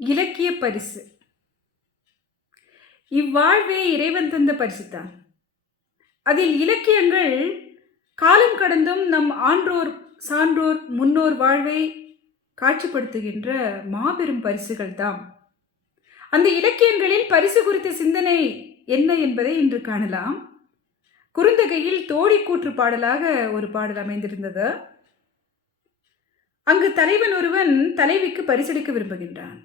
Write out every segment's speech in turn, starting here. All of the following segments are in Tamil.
இலக்கிய பரிசு. இவ்வாழ்வே இறைவன் தந்த பரிசுதான் அதில் இலக்கியங்கள் காலம் கடந்தும் நம் ஆன்றோர் சான்றோர் முன்னோர் வாழ்வை காட்சிப்படுத்துகின்ற மாபெரும் பரிசுகள் தாம் அந்த இலக்கியங்களில் பரிசு குறித்த சிந்தனை என்ன என்பதை இன்று காணலாம். குறுந்தகையில் தோழி கூற்று பாடலாக ஒரு பாடல் அமைந்திருந்தது. அங்கு தலைவன் ஒருவன் தலைவிக்கு பரிசளிக்க விரும்புகின்றான்.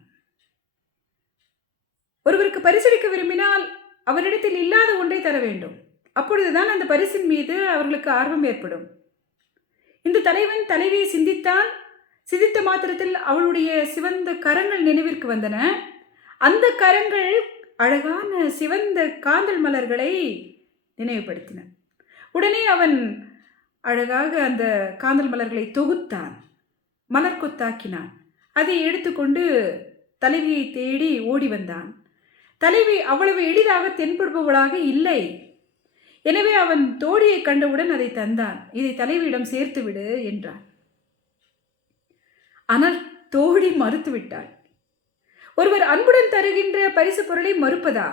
ஒருவருக்கு பரிசளிக்க விரும்பினால் அவரிடத்தில் இல்லாத ஒன்றை தர வேண்டும். அப்பொழுதுதான் அந்த பரிசின் மீது அவர்களுக்கு ஆர்வம் ஏற்படும். இந்த தலைவன் தலைவியை சிந்தித்தான். சிந்தித்த மாத்திரத்தில் அவளுடைய சிவந்த கரங்கள் நினைவிற்கு வந்தன. அந்த கரங்கள் அழகான சிவந்த காந்தல் மலர்களை நினைவுபடுத்தின. உடனே அவன் அழகாக அந்த காந்தல் மலர்களை தொகுத்தான். மலர் கொத்தாக்கினான். அதை எடுத்துக்கொண்டு தலைவியை தேடி ஓடி வந்தான். தலைவி அவ்வளவு எளிதாக தென்படுபவளாக இல்லை. எனவே அவன் தோழியை கண்டவுடன் அதை தந்தான். இதை தலைவியிடம் சேர்த்துவிடு என்றான். ஆனால் தோழி மறுத்துவிட்டாள். ஒருவர் அன்புடன் தருகின்ற பரிசு பொருளை மறுப்பதா?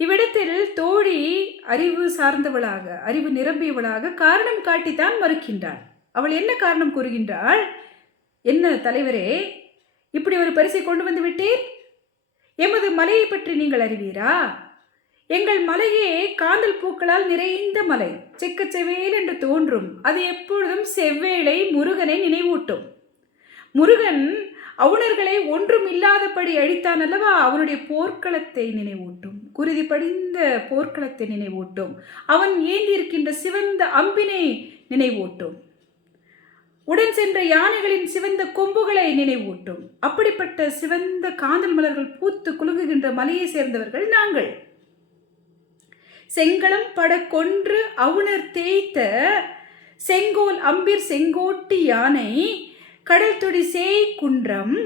இவ்விடத்தில் தோழி அறிவு சார்ந்தவளாக அறிவு நிரம்பியவளாக காரணம் காட்டித்தான் மறுக்கின்றாள். அவள் என்ன காரணம் கூறுகின்றாள்? என்ன தலைவரே இப்படி ஒரு பரிசை கொண்டு வந்து விட்டீர்? எமது மலையை பற்றி நீங்கள் அறிவீரா? எங்கள் மலையே காந்தல் பூக்களால் நிறைந்த மலை. செக்கச்செவேல் என்று தோன்றும். அது எப்பொழுதும் செவ்வேளை முருகனை நினைவூட்டும். முருகன் அவுணர்களை ஒன்றும் இல்லாதபடி அழித்தான் அல்லவா அவனுடைய போர்க்களத்தை நினைவூட்டும். குருதி படிந்த போர்க்களத்தை நினைவூட்டும். அவன் ஏந்தியிருக்கின்ற சிவந்த அம்பினை நினைவூட்டும். உடன் சென்ற யானைகளின் சிவந்த கொம்புகளை நினைவூட்டும். அப்படிப்பட்ட சிவந்த காந்தல் மலர்கள் பூத்து குலுங்குகின்ற மலையை சேர்ந்தவர்கள் நாங்கள். செங்களம் பட கொன்று அவுணர் தேய்த்த செங்கோல் அம்பிர் செங்கோட்டி யானை கடல் துடி சேய் குன்றம்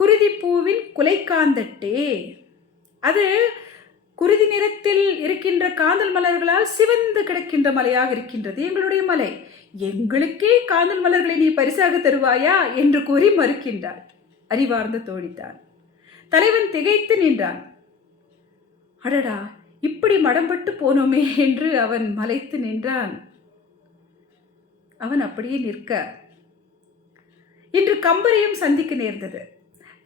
குருதிப்பூவின் குலைக்காந்தட்டே. அது குருதி நிறத்தில் இருக்கின்ற காந்தல் மலர்களால் சிவந்து கிடக்கின்ற மலையாக இருக்கின்றது எங்களுடைய மலை. எங்களுக்கே காந்தல் மலர்களை நீ பரிசாக தருவாயா என்று கூறி மறுக்கின்றாள். அறிவார்ந்த தோழித்தான் தலைவன் திகைத்து நின்றான். அடடா இப்படி மடம்பட்டு போனோமே என்று அவன் மலைத்து நின்றான். அவன் அப்படியே நிற்க. இன்று கம்பரையும் சந்திக்க நேர்ந்தது.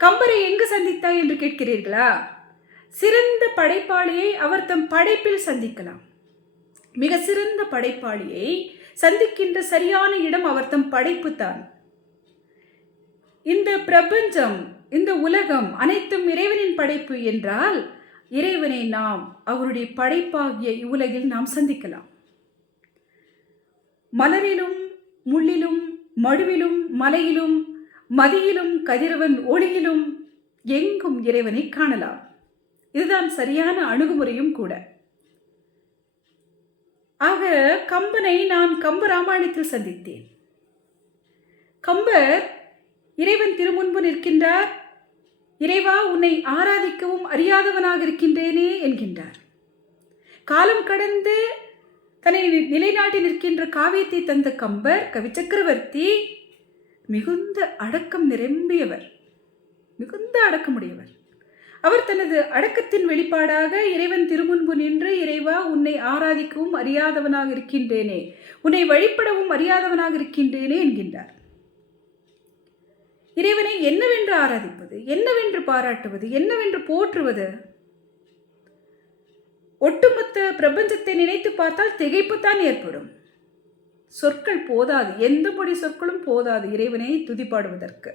கம்பரை எங்கு சந்தித்தாய் என்று கேட்கிறீர்களா? சிறந்த படைப்பாளியை அவர் தம் படைப்பில் சந்திக்கலாம். மிக சிறந்த படைப்பாளியை சந்திக்கின்ற சரியான இடம் அவர் தம் படைப்பு தான் இந்த பிரபஞ்சம் இந்த உலகம் அனைத்தும் இறைவனின் படைப்பு என்றால் இறைவனை நாம் அவருடைய படைப்பாகிய இவ்வுலகில் நாம் சந்திக்கலாம். மலரிலும் முள்ளிலும் மடுவிலும் மலையிலும் மதியிலும் கதிரவன் ஒளியிலும் எங்கும் இறைவனை காணலாம். இதுதான் சரியான அணுகுமுறையும் கூட. ஆக கம்பனை நான் கம்ப ராமாயணத்தில் சந்தித்தேன். கம்பர் இறைவன் திருமுன்பு நிற்கின்றார். இறைவா உன்னை ஆராதிக்கவும் அறியாதவனாக இருக்கின்றேனே என்கின்றார். காலம் கடந்து தன்னை நிலைநாட்டி நிற்கின்ற காவியத்தை தந்த கம்பர் கவிச்சக்கரவர்த்தி மிகுந்த அடக்கம் நிரம்பியவர். மிகுந்த அடக்கமுடையவர். அவர் தனது அடக்கத்தின் வெளிப்பாடாக இறைவன் திருமுன்பு நின்று இறைவா உன்னை ஆராதிக்கவும் அறியாதவனாக இருக்கின்றேனே உன்னை வழிபடவும் அறியாதவனாக இருக்கின்றேனே என்கின்றார். இறைவனை என்னவென்று ஆராதிப்பது என்னவென்று பாராட்டுவது என்னவென்று போற்றுவது? ஒட்டுமொத்த பிரபஞ்சத்தை நினைத்து பார்த்தால் திகைப்புத்தான் ஏற்படும். சொற்கள் போதாது எந்த மொழி சொற்களும் போதாது இறைவனை துதிப்பாடுவதற்கு.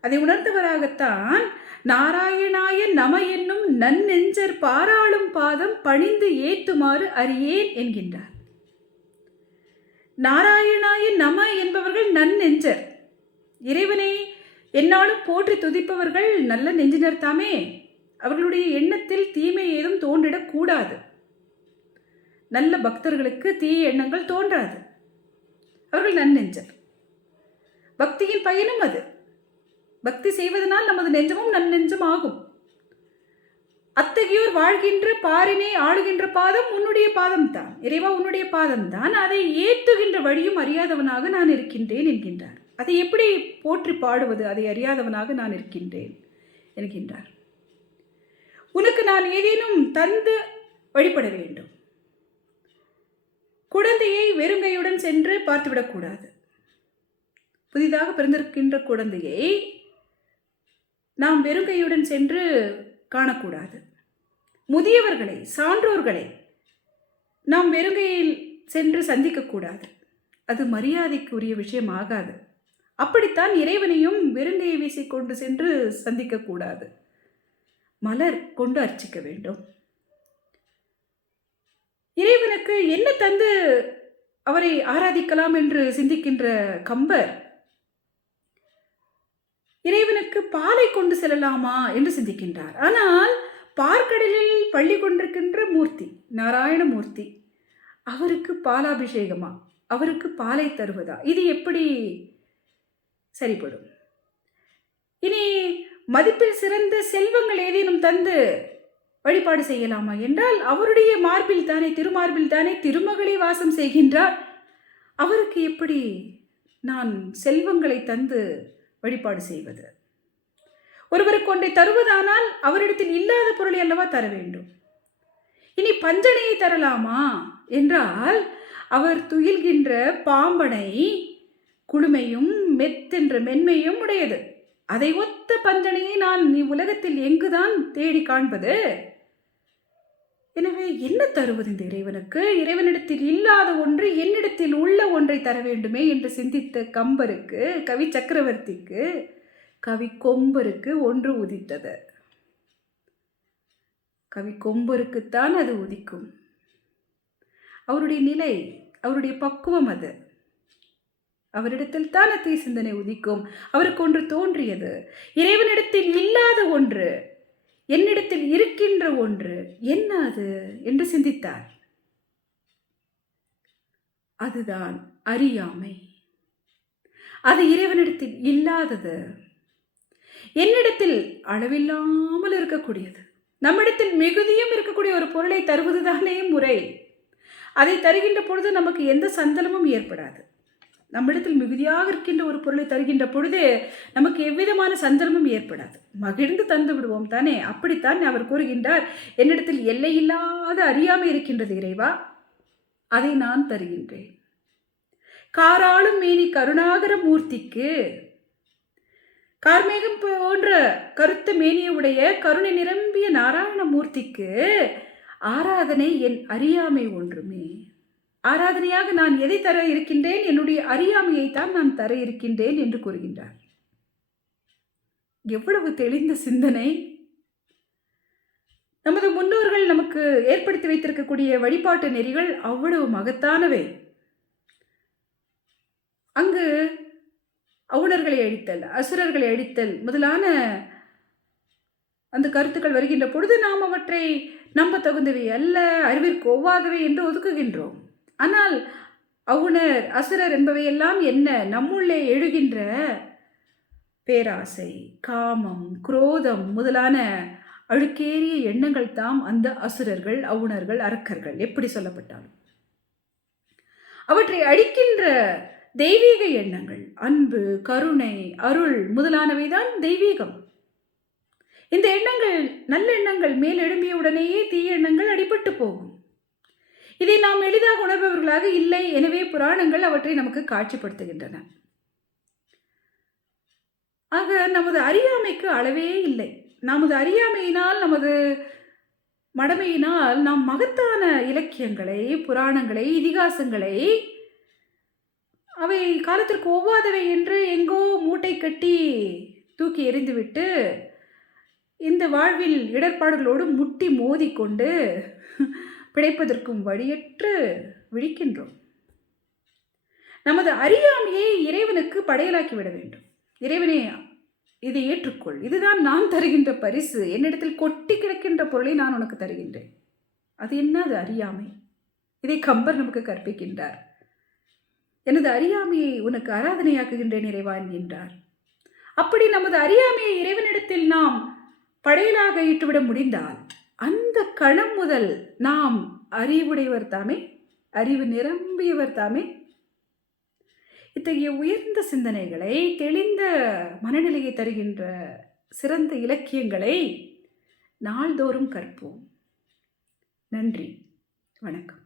அதை உணர்ந்தவராகத்தான் நாராயணாய நம என்னும் நன்னெஞ்சர் பாராளும் பாதம் பணிந்து ஏத்துமாறு அறியேன் என்கின்றார். நாராயணாய நம என்பவர்கள் நன்னெஞ்சர். இறைவனை என்னாலும் போற்றி துதிப்பவர்கள் நல்ல நெஞ்சினர் தாமே. அவர்களுடைய எண்ணத்தில் தீமை ஏதும் தோன்றிடக்கூடாது நல்ல பக்தர்களுக்கு தீய எண்ணங்கள் தோன்றாது. அவர்கள் நன்னெஞ்சர். பக்தியின் பயனும் அது. பக்தி செய்வதனால் நமது நெஞ்சமும் நன்னெஞ்சம் ஆகும். அத்தகையோர் வாழ்கின்ற பாரினை ஆளுகின்ற பாதம் உன்னுடைய பாதம் தான் இறைவா உன்னுடைய பாதம் தான் அதை ஏற்றுகின்ற வழியும் அறியாதவனாக நான் இருக்கின்றேன் என்கின்றார். அதை எப்படி போற்றி பாடுவது? அதை அறியாதவனாக நான் இருக்கின்றேன் என்கின்றார். உனக்கு நான் ஏதேனும் தந்து வழிபட வேண்டும். குழந்தையை வெறுங்கையுடன் சென்று பார்த்துவிடக்கூடாது. புதிதாக பிறந்திருக்கின்ற குழந்தையை நாம் வெறுங்கையுடன் சென்று காணக்கூடாது. முதியவர்களை சான்றோர்களை நாம் வெறுங்கையில் சென்று சந்திக்கக்கூடாது. அது மரியாதைக்குரிய விஷயம் ஆகாது அப்படித்தான் இறைவனையும் வெறுங்கையை வீசிக்கொண்டு சென்று சந்திக்கக்கூடாது. மலர் கொண்டு அர்ச்சிக்க வேண்டும். இறைவனுக்கு என்ன தந்து அவரை ஆராதிக்கலாம் என்று சிந்திக்கின்ற கம்பர் இறைவனுக்கு பாலை கொண்டு செல்லலாமா என்று சிந்திக்கின்றார். ஆனால் பார்க்கடலில் பள்ளி கொண்டிருக்கின்ற மூர்த்தி நாராயணமூர்த்தி அவருக்கு பாலாபிஷேகமா? அவருக்கு பாலை தருவதா? இது எப்படி சரிப்படும் இனி மதிப்பில் சிறந்த செல்வங்கள் ஏதேனும் தந்து வழிபாடு செய்யலாமா என்றால் அவருடைய மார்பில் தானே திருமார்பில் தானே திருமகளை வாசம் செய்கின்றார். அவருக்கு எப்படி நான் செல்வங்களை தந்து வழிபாடு செய்வது. ஒருவருக்கு ஒன்றை தருவதானால் அவரிடத்தில் இல்லாத பொருளை அல்லவா தர வேண்டும்? இனி பஞ்சனையை தரலாமா? என்றால் அவர் துயில்கின்ற பாம்பனை குளுமையும் மெத்தென்ற மென்மையும் உடையது. அதை ஒத்த பஞ்சனையை நான் நீ உலகத்தில் எங்குதான் தேடி காண்பது? எனவே என்ன தருவது இந்த இறைவனுக்கு? இறைவனிடத்தில் இல்லாத ஒன்று என்னிடத்தில் உள்ள ஒன்றை தர வேண்டுமே என்று சிந்தித்த கம்பருக்கு கவி சக்கரவர்த்திக்கு கவி கொம்பருக்கு ஒன்று உதித்தது. கவி கொம்பருக்குத்தான் அது உதிக்கும். அவருடைய நிலை அவருடைய பக்குவம் அது. அவரிடத்தில் தான் அத்தை சிந்தனை உதிக்கும். அவருக்கு ஒன்று தோன்றியது. இறைவனிடத்தில் இல்லாத ஒன்று என்னிடத்தில் இருக்கின்ற ஒன்று என்ன அது என்று சிந்தித்தார். அதுதான் அறியாமை. அது இறைவனிடத்தில் இல்லாதது. என்னிடத்தில் அளவில்லாமல் இருக்கக்கூடியது. நம்மிடத்தில் மிகுதியும் இருக்கக்கூடிய ஒரு பொருளை தருவதுதானே முறை. அதை தருகின்ற பொழுது நமக்கு எந்த சந்தலமும் ஏற்படாது. நம்மிடத்தில் மிகுதியாக இருக்கின்ற ஒரு பொருளை தருகின்ற பொழுது நமக்கு எவ்விதமான சந்தர்ப்பம் ஏற்படாது. மகிழ்ந்து தந்து விடுவோம் தானே? அப்படித்தான் அவர் கூறுகின்றார். என்னிடத்தில் எல்லையில்லாத அறியாமை இருக்கின்றது இறைவா அதை நான் தருகின்றேன். காராளும் மேனி கருணாகர மூர்த்திக்கு கார்மேகம் போன்ற கருத்த மேனியுடைய கருணை நிரம்பிய நாராயண மூர்த்திக்கு ஆராதனை என் அறியாமை ஒன்று ஆராதனையாக நான் எதை தர இருக்கின்றேன்? என்னுடைய அறியாமையைத்தான் நான் தர இருக்கின்றேன் என்று கூறுகின்றார். எவ்வளவு தெளிந்த சிந்தனை. நமது முன்னோர்கள் நமக்கு ஏற்படுத்தி வைத்திருக்கக்கூடிய வழிபாட்டு நெறிகள் அவ்வளவு மகத்தானவை. அங்கு அவுணர்களை அழித்தல் அசுரர்களை அழித்தல் முதலான அந்த கருத்துக்கள் வருகின்ற பொழுது நாம் அவற்றை நம்ப தகுந்தவை அல்ல அறிவிற்கு ஒவ்வாதவை என்று ஒதுக்குகின்றோம். ஆனால் அவுணர் அசுரர் என்பவையெல்லாம் என்ன? நம்முள்ளே எழுகின்ற பேராசை காமம் குரோதம் முதலான அழுக்கேறிய எண்ணங்கள் தாம் அந்த அசுரர்கள் அவுணர்கள் அரக்கர்கள். எப்படி சொல்லப்பட்டாலும். அவற்றை அழிக்கின்ற தெய்வீக எண்ணங்கள் அன்பு கருணை அருள் முதலானவைதான் தெய்வீகம். இந்த எண்ணங்கள் நல்ல எண்ணங்கள் மேல் எழும்பிய உடனேயே தீய எண்ணங்கள் அடிபட்டு போகும். இதை நாம் எளிதாக உணர்பவர்களாக இல்லை. எனவே புராணங்கள் அவற்றை நமக்கு காட்சிப்படுத்துகின்றன. ஆக நமது அறியாமைக்கு அளவே இல்லை. நமது அறியாமையினால் நமது மடமையினால் நாம் மகத்தான இலக்கியங்களை புராணங்களை இதிகாசங்களை அவை காலத்திற்கு ஒவ்வாதவை என்று எங்கோ மூட்டை கட்டி தூக்கி எறிந்துவிட்டு இந்த வாழ்வில் இடர்பாடுகளோடு முட்டி மோதிக்கொண்டு பிழைப்பதற்கும் வழியற்று விழிக்கின்றோம். நமது அறியாமையை இறைவனுக்கு படையலாக்கி விட வேண்டும். இறைவனே இதை ஏற்றுக்கொள். இதுதான் நான் தருகின்ற பரிசு. என்னிடத்தில் கொட்டி கிடக்கின்ற பொருளை நான் உனக்கு தருகின்றேன். அது என்ன அது அறியாமை? இதை கம்பர் நமக்கு கற்பிக்கின்றார். எனது அறியாமையை உனக்கு ஆராதனையாக்குகின்றேன் இறைவா என்கின்றார் அப்படி நமது அறியாமையை இறைவனிடத்தில் நாம் படையலாக இட்டுவிட முடிந்தால் அந்த களம் முதல் நாம் அறிவுடையவர் தாமே? அறிவு நிரம்பியவர் தாமே? இத்தகைய உயர்ந்த சிந்தனைகளை தெளிந்த மனநிலையை தருகின்ற சிறந்த இலக்கியங்களை நாள்தோறும் கற்போம். நன்றி. வணக்கம்.